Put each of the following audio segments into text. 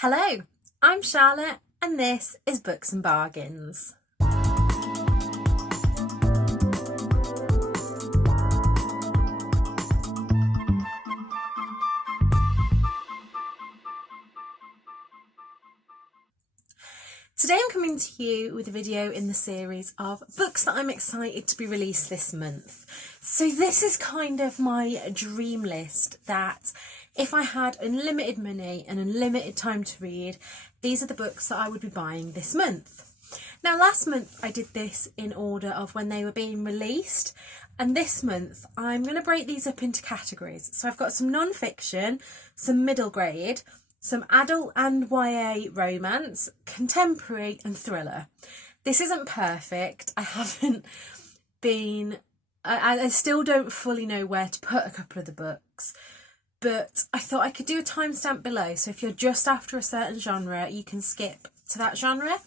Hello, I'm Charlotte and this is Books and Bargains. Today I'm coming to you with a video in the series of books that I'm excited to be released this month. So this is kind of my dream list that if I had unlimited money and unlimited time to read, these are the books that I would be buying this month. Now last month I did this in order of when they were being released, and this month I'm going to break these up into categories. So I've got some non-fiction, some middle grade, some adult and YA romance, contemporary and thriller. This isn't perfect. I still don't fully know where to put a couple of the books, but I thought I could do a timestamp below. So if you're just after a certain genre, you can skip to that genre.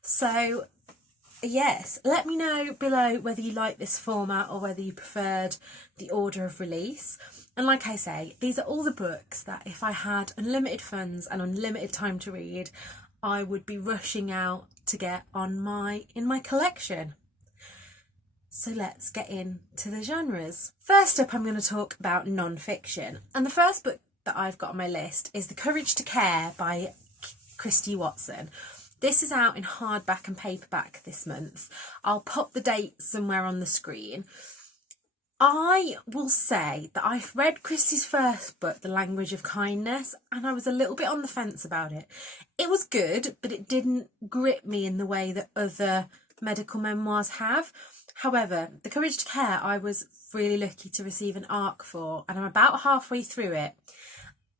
So yes, let me know below whether you like this format or whether you preferred the order of release. And like I say, these are all the books that if I had unlimited funds and unlimited time to read, I would be rushing out to get in my collection. So let's get into the genres. First up, I'm going to talk about non-fiction. And the first book that I've got on my list is The Courage to Care by Christy Watson. This is out in hardback and paperback this month. I'll pop the date somewhere on the screen. I will say that I've read Christy's first book, The Language of Kindness, and I was a little bit on the fence about it. It was good, but it didn't grip me in the way that other medical memoirs have. However, The Courage to Care, I was really lucky to receive an ARC for, and I'm about halfway through it,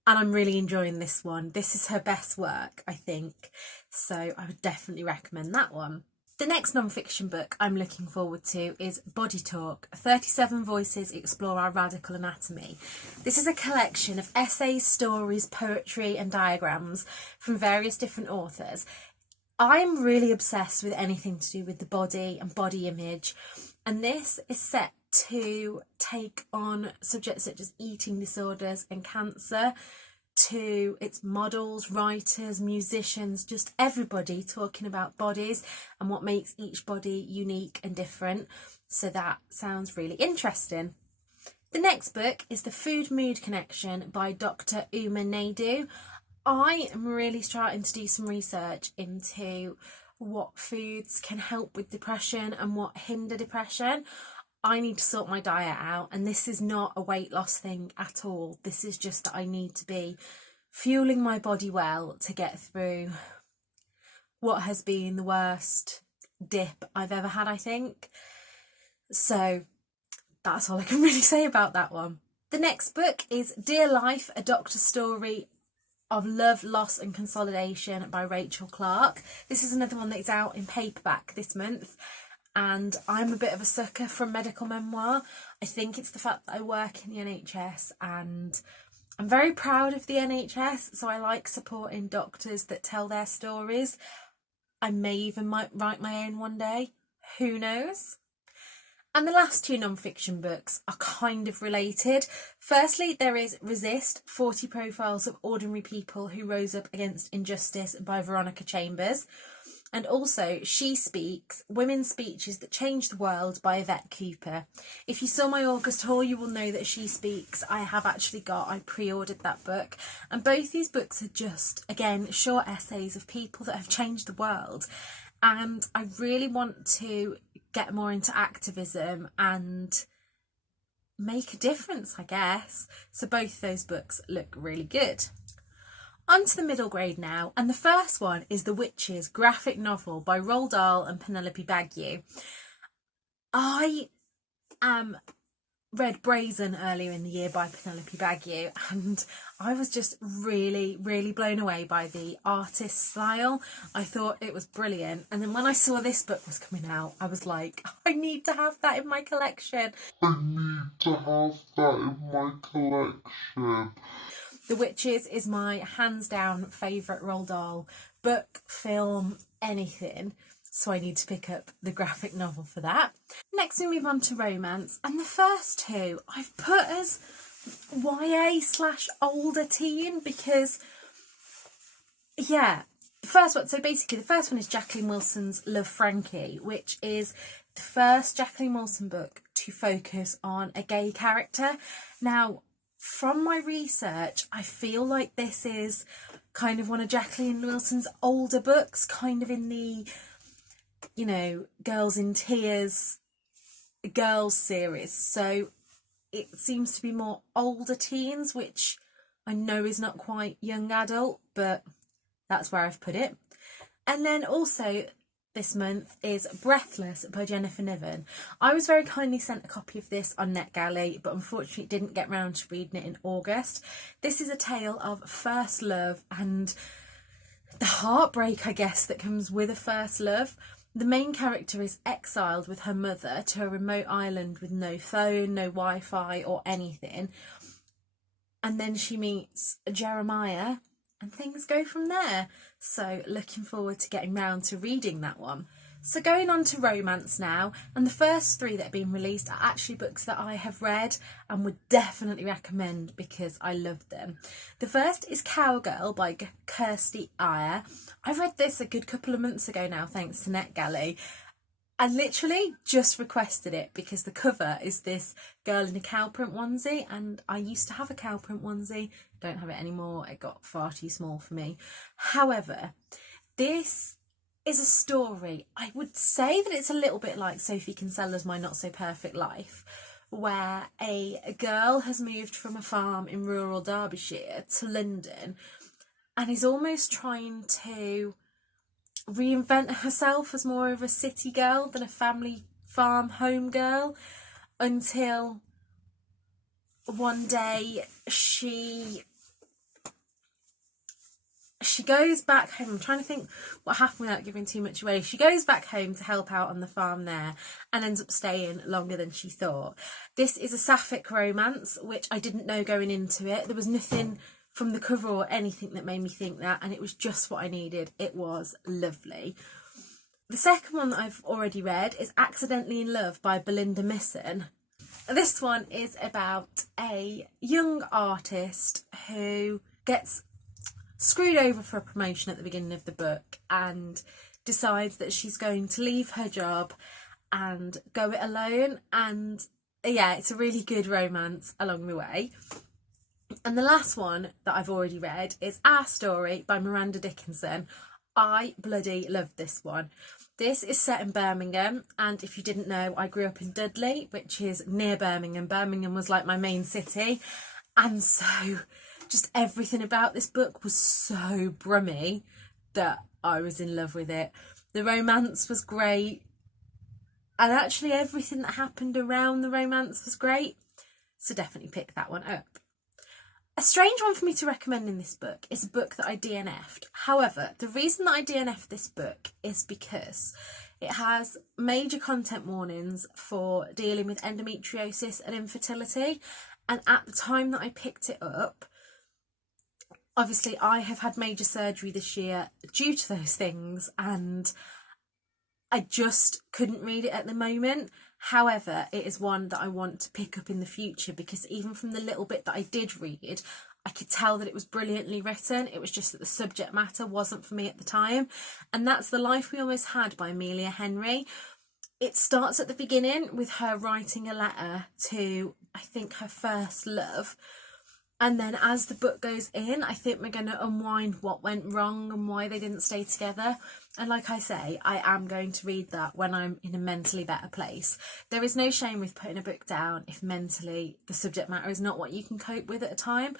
and I'm really enjoying this one. This is her best work, I think, so I would definitely recommend that one. The next non-fiction book I'm looking forward to is Body Talk, 37 Voices Explore Our Radical Anatomy. This is a collection of essays, stories, poetry and diagrams from various different authors. I'm really obsessed with anything to do with the body and body image, and this is set to take on subjects such as eating disorders and cancer, to its models, writers, musicians, just everybody talking about bodies and what makes each body unique and different. So that sounds really interesting. The next book is The Food Mood Connection by Dr. Uma Naidu. I am really starting to do some research into what foods can help with depression and what hinder depression. I need to sort my diet out, and this is not a weight loss thing at all. This is just that I need to be fueling my body well to get through what has been the worst dip I've ever had, I think. So that's all I can really say about that one. The next book is Dear Life, A Doctor's Story of Love, Loss and Consolidation by Rachel Clark. This is another one that's out in paperback this month, and I'm a bit of a sucker for medical memoir. I think it's the fact that I work in the NHS and I'm very proud of the NHS, so I like supporting doctors that tell their stories. I might write my own one day, who knows? And the last two non-fiction books are kind of related. Firstly, there is Resist, 40 Profiles of Ordinary People Who Rose Up Against Injustice by Veronica Chambers. And also She Speaks, Women's Speeches That Changed the World by Yvette Cooper. If you saw my August haul, you will know that She Speaks I pre-ordered that book. And both these books are just, again, short essays of people that have changed the world. And I really want to get more into activism and make a difference, I guess. So both those books look really good. On to the middle grade now, and the first one is The Witches graphic novel by Roald Dahl and Penelope Bagiu. I read Brazen earlier in the year by Penelope Bagiu, and I was just really, really blown away by the artist style. I thought it was brilliant, and then when I saw this book was coming out, I was like, I need to have that in my collection. The Witches is my hands down favourite Roald Dahl book, film, anything. So I need to pick up the graphic novel for that. Next we move on to romance, and the first two I've put as YA/older teen because yeah, the first one. So basically, the first one is Jacqueline Wilson's Love Frankie, which is the first Jacqueline Wilson book to focus on a gay character. Now, from my research, I feel like this is kind of one of Jacqueline Wilson's older books, kind of in the, you know, Girls in Tears girls series. So it seems to be more older teens, which I know is not quite young adult, but that's where I've put it. And then also this month is Breathless by Jennifer Niven. I was very kindly sent a copy of this on NetGalley, but unfortunately didn't get round to reading it in August. This is a tale of first love and the heartbreak, I guess, that comes with a first love. The main character is exiled with her mother to a remote island with no phone, no Wi-Fi or anything. And then she meets Jeremiah and things go from there. So looking forward to getting round to reading that one. So going on to romance now, and the first 3 that have been released are actually books that I have read and would definitely recommend because I loved them. The first is Cowgirl by Kirsty Ayer. I read this a good couple of months ago now, thanks to NetGalley. I literally just requested it because the cover is this girl in a cow print onesie, and I used to have a cow print onesie, don't have it anymore, it got far too small for me. However, this is a story, I would say that it's a little bit like Sophie Kinsella's My Not So Perfect Life, where a girl has moved from a farm in rural Derbyshire to London and is almost trying to reinvent herself as more of a city girl than a family farm home girl, until one day she goes back home. I'm trying to think what happened without giving too much away. She goes back home to help out on the farm there and ends up staying longer than she thought. This is a sapphic romance, which I didn't know going into it. There was nothing from the cover or anything that made me think that, and it was just what I needed. It was lovely. The second one that I've already read is Accidentally in Love by Belinda Misson. This one is about a young artist who gets screwed over for a promotion at the beginning of the book and decides that she's going to leave her job and go it alone. And yeah, it's a really good romance along the way. And the last one that I've already read is Our Story by Miranda Dickinson. I bloody love this one. This is set in Birmingham, and if you didn't know, I grew up in Dudley, which is near Birmingham. Birmingham was like my main city, and so just everything about this book was so brummy that I was in love with it. The romance was great, and actually everything that happened around the romance was great, so definitely pick that one up. A strange one for me to recommend in this book is a book that I DNF'd. However, the reason that I DNF'd this book is because it has major content warnings for dealing with endometriosis and infertility. And at the time that I picked it up, obviously I have had major surgery this year due to those things, and I just couldn't read it at the moment. However, it is one that I want to pick up in the future because even from the little bit that I did read, I could tell that it was brilliantly written. It was just that the subject matter wasn't for me at the time. And that's The Life We Almost Had by Amelia Henry. It starts at the beginning with her writing a letter to, I think, her first love. And then as the book goes in, I think we're going to unwind what went wrong and why they didn't stay together. And like I say, I am going to read that when I'm in a mentally better place. There is no shame with putting a book down if mentally the subject matter is not what you can cope with at a time.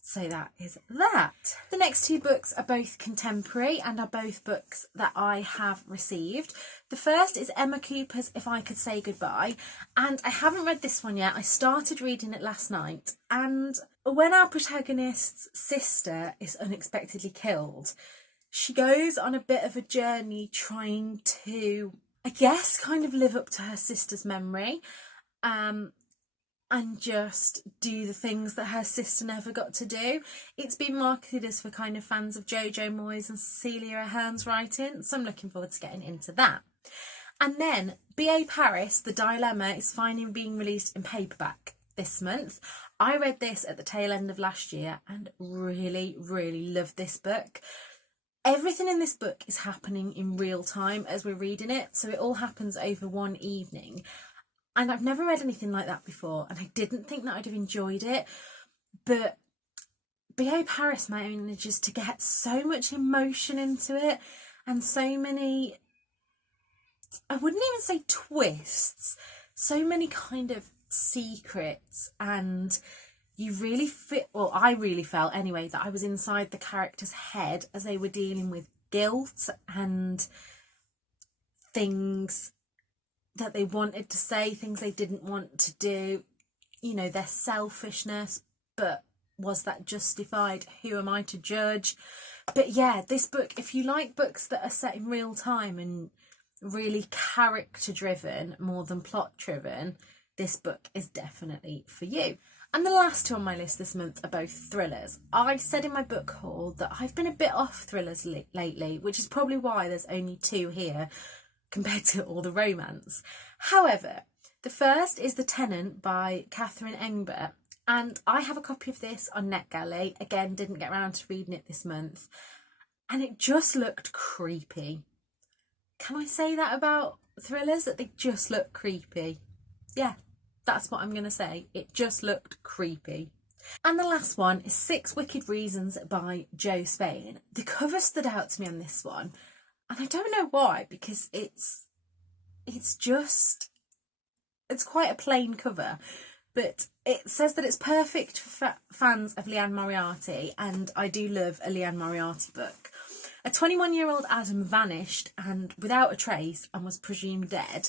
So that is that. The next 2 books are both contemporary and are both books that I have received. The first is Emma Cooper's If I Could Say Goodbye, and I haven't read this one yet. I started reading it last night, and when our protagonist's sister is unexpectedly killed, she goes on a bit of a journey trying to, I guess, kind of live up to her sister's memory. And just do the things that her sister never got to do. It's been marketed as for kind of fans of Jojo Moyes and Cecilia Ahern's writing, so I'm looking forward to getting into that. And then B.A. Paris, The Dilemma, is finally being released in paperback this month. I read this at the tail end of last year and really, really loved this book. Everything in this book is happening in real time as we're reading it, so it all happens over one evening. And I've never read anything like that before, and I didn't think that I'd have enjoyed it. But B.A. Paris manages to get so much emotion into it, and so many, I wouldn't even say twists, so many kind of secrets, and you really fit, well, I really felt anyway, that I was inside the character's head as they were dealing with guilt and things that they wanted to say, things they didn't want to do, you know, their selfishness, but was that justified? Who am I to judge? But yeah, this book, if you like books that are set in real time and really character driven more than plot driven, this book is definitely for you. And the last two on my list this month are both thrillers. I said in my book haul that I've been a bit off thrillers lately, which is probably why there's only two here compared to all the romance. However, the first is The Tenant by Catherine Engbert, and I have a copy of this on NetGalley. Again, didn't get around to reading it this month, and it just looked creepy. Can I say that about thrillers, that they just look creepy? Yeah, that's what I'm going to say. It just looked creepy. And the last one is 6 Wicked Reasons by Jo Spain. The cover stood out to me on this one, and I don't know why, because it's quite a plain cover, but it says that it's perfect for fans of Liane Moriarty, and I do love a Liane Moriarty book. A 21-year-old Adam vanished and without a trace and was presumed dead.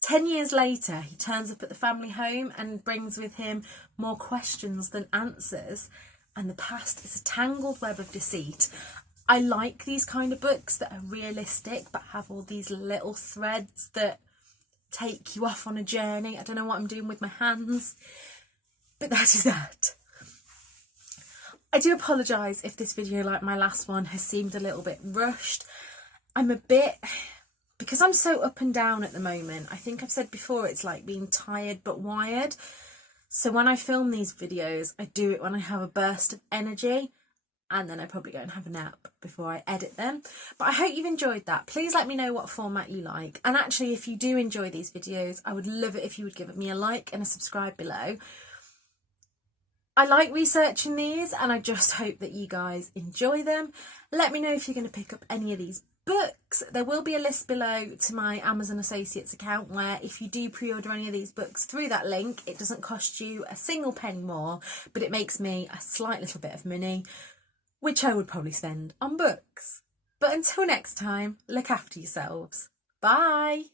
10 years later, he turns up at the family home and brings with him more questions than answers, and the past is a tangled web of deceit. I like these kind of books that are realistic but have all these little threads that take you off on a journey. I don't know what I'm doing with my hands, but that is that. I do apologise if this video, like my last one, has seemed a little bit rushed. Because I'm so up and down at the moment, I think I've said before, it's like being tired but wired. So when I film these videos, I do it when I have a burst of energy, and then I probably go and have a nap before I edit them. But I hope you've enjoyed that. Please let me know what format you like. And actually, if you do enjoy these videos, I would love it if you would give me a like and a subscribe below. I like researching these, and I just hope that you guys enjoy them. Let me know if you're going to pick up any of these books. There will be a list below to my Amazon Associates account, where if you do pre-order any of these books through that link, it doesn't cost you a single penny more, but it makes me a slight little bit of money, which I would probably spend on books. But until next time, look after yourselves. Bye!